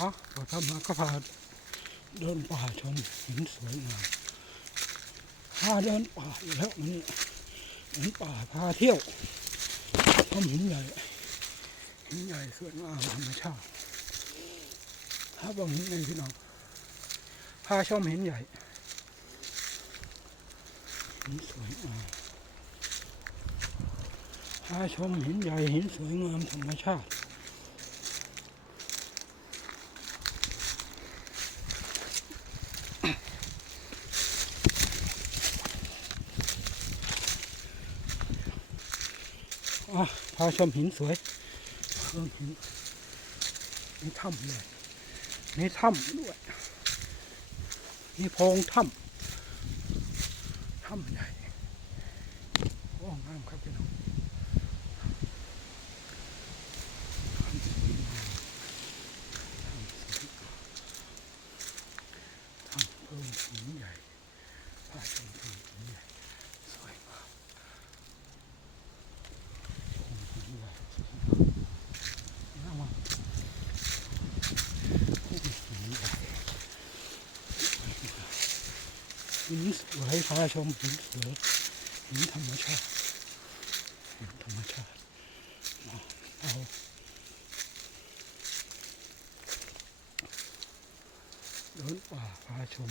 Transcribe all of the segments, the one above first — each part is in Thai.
ฮะเราทำมาก็พาเดินป่าชมหินสวยงามพาเดินป่าอยู่แล้วมันนี่หินป่าพาเที่ยวชมหินใหญ่หินใหญ่สวยงามธรรมชาติถ้าบางหินในพี่น้องพาชมหินใหญ่หินสวยงามพาชมหินใหญ่หินสวยงามธรรมชาติ อะพาชมหินสวยเพิ่มหินมีถ้ำเลยมีถ้ำด้วยมีโพรงถ้ำถ้ำใหญ่โอ้งามครับพี่น้องถ้ำสวยงามถ้ำสวยถ้ำเพิ่มหินใหญ่พาชมเพิ่มหินใหญ่สวยงาม น่ามา หินสวยพาชมหินสวยหินธรรมชาติหินธรรมชาติมาเอาเดินป่าพาชม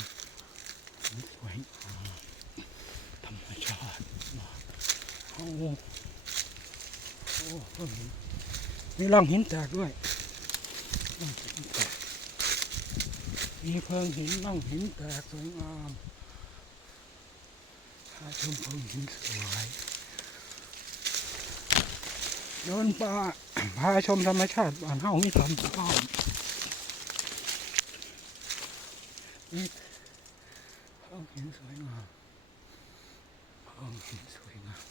หินสวยงามธรรมชาติมาเอาโอ้เพิ่มหินมีร่องหินแตกด้วยร่องหินแตกมีเพิงหินร่องหินแตกสวยงาม พาชมเพิงหินสวยเดินป่าพาชมธรรมชาติบ้านเฮามีสามก้อนนี่เพิงหินสวยงามเพิงหินสวยงาม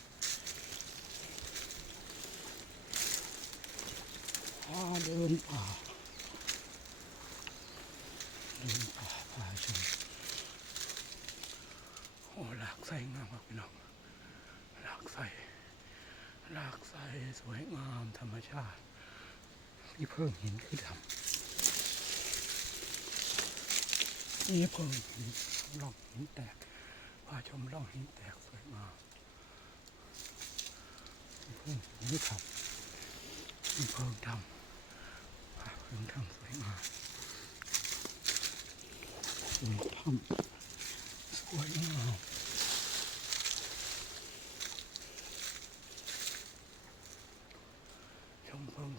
พาเดินป่าเดินป่าพาชม ไส้งามมากพี่น้องหลากไส้หลากไส้สวยงามธรรมชาตินี่เพิ่งหินคือดำนี่เพิ่งหินร่องหินแตกพาชมร่องหินแตกสวยงามมีเพิ่งหินขับนี่เพิ่งดำเพิ่งทำสวยงามสวยทำสวยงาม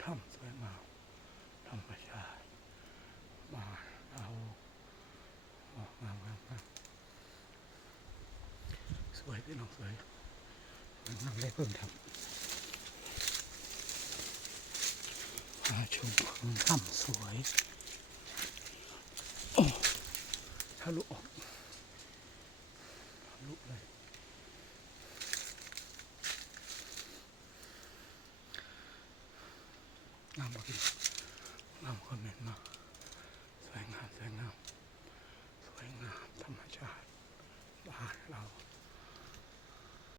ชมเพิ่งทำสวยงามธรรมชาติบ้านเราโอ้งามงามงามสวยพี่น้องสวยสวยงามได้เพิ่งทำพาชมเพิ่งทำสวย โอ้ทะลุออกทะลุเลย งามมากพี่งามคนเมนต์มากสวยงาม